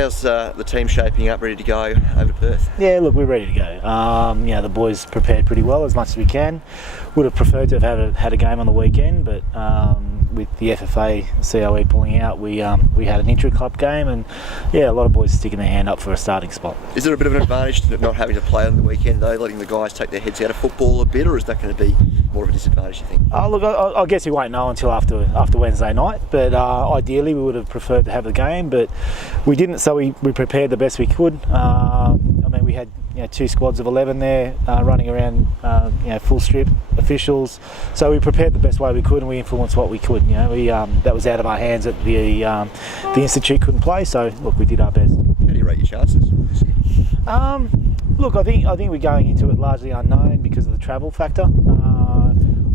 how's the team shaping up, ready to go over to Perth? Yeah, look, we're ready to go. The boys prepared pretty well as much as we can. Would have preferred to have had a game on the weekend, but with the FFA COE pulling out, we had an intra-club game, and a lot of boys sticking their hand up for a starting spot. Is there a bit of an advantage to not having to play on the weekend though, letting the guys take their heads out of football a bit, or is that going to be more of a disadvantage, you think? Look, I guess we won't know until after Wednesday night, but ideally we would have preferred to have the game, but we didn't, so we prepared the best we could. We had 2 squads of 11 there running around, full strip officials, so we prepared the best way we could and we influenced what we could. That was out of our hands that the institute couldn't play, so look, we did our best. How do you rate your chances this year? Look, I think we're going into it largely unknown because of the travel factor.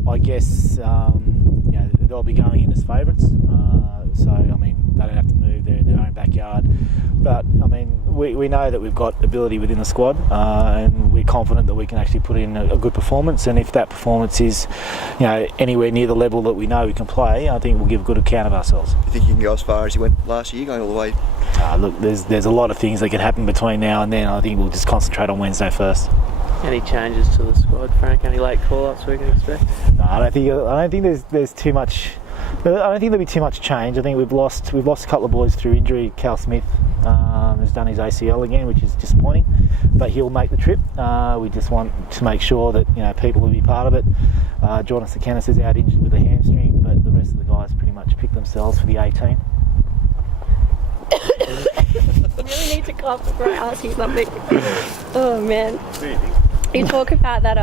I guess they'll be going in as favourites, so they don't have to move. They're in their own backyard, but we know that we've got ability within the squad, and we're confident that we can actually put in a good performance. And if that performance is, anywhere near the level that we know we can play, I think we'll give a good account of ourselves. Do you think you can go as far as you went last year, going all the way? Look, there's a lot of things that can happen between now and then. I think we'll just concentrate on Wednesday first. Any changes to the squad, Frank? Any late call-ups we can expect? No, I don't think there's too much. I don't think there'll be too much change. I think we've lost a couple of boys through injury. Cal Smith has done his ACL again, which is disappointing, but he'll make the trip. We just want to make sure that people will be part of it. Jonathan Kennis is out injured with a hamstring, but the rest of the guys pretty much pick themselves for the 18. I really need to cough before I ask you something. Oh man. You talk about that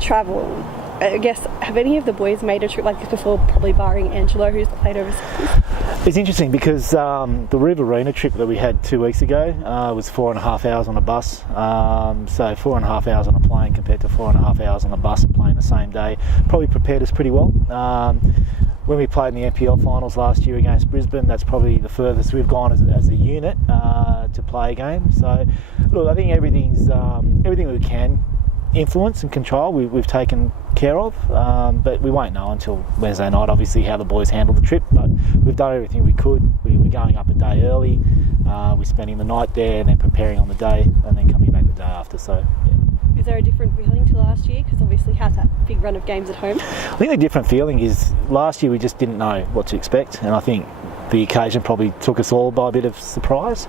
travel. I guess, have any of the boys made a trip like this before, probably barring Angelo, who's played overseas? It's interesting because the Riverina trip that we had 2 weeks ago was 4.5 hours on a bus. So 4.5 hours on a plane compared to 4.5 hours on a bus and playing the same day probably prepared us pretty well. When we played in the NPL finals last year against Brisbane, that's probably the furthest we've gone as a unit to play a game. So, look, I think everything we can influence and control we've taken care of, but we won't know until Wednesday night obviously how the boys handle the trip, but we've done everything we could. We're going up a day early, we're spending the night there and then preparing on the day and then coming back the day after. So yeah. Is there a different feeling to last year, because obviously had that big run of games at home? I think the different feeling is last year we just didn't know what to expect, and I think the occasion probably took us all by a bit of surprise.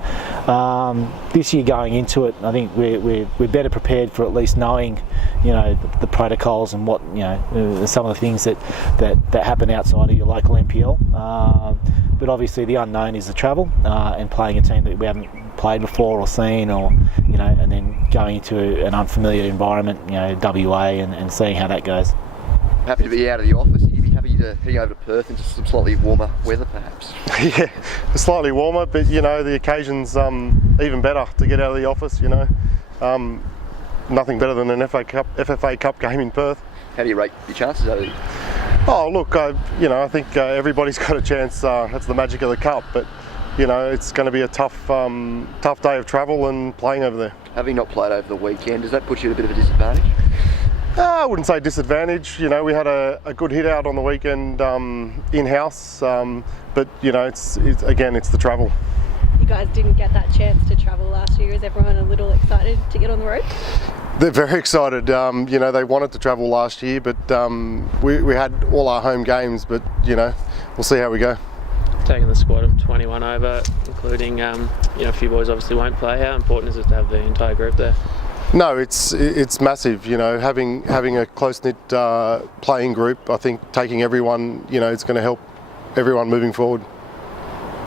This year going into it, I think we're better prepared for at least knowing, the protocols and what, some of the things that happen outside of your local NPL. But obviously the unknown is the travel and playing a team that we haven't played before or seen, or and then going into an unfamiliar environment, WA, and seeing how that goes. Happy to be out of the office. You'd be happy to heading over to Perth into some slightly warmer weather, perhaps? Yeah, slightly warmer, but the occasion's even better to get out of the office. Nothing better than an FFA Cup game in Perth. How do you rate your chances over there? Oh, look, I think everybody's got a chance. That's the magic of the cup, but it's going to be a tough day of travel and playing over there. Having not played over the weekend, does that put you at a bit of a disadvantage? I wouldn't say disadvantage. We had a good hit out on the weekend in-house, but it's the travel. You guys didn't get that chance to travel last year. Is everyone a little excited to get on the road? They're very excited. They wanted to travel last year, but we had all our home games, but we'll see how we go. Taking the squad of 21 over, including a few boys obviously won't play. How important is it to have the entire group there? No, it's massive. Having a close-knit playing group. I think taking everyone, it's going to help everyone moving forward.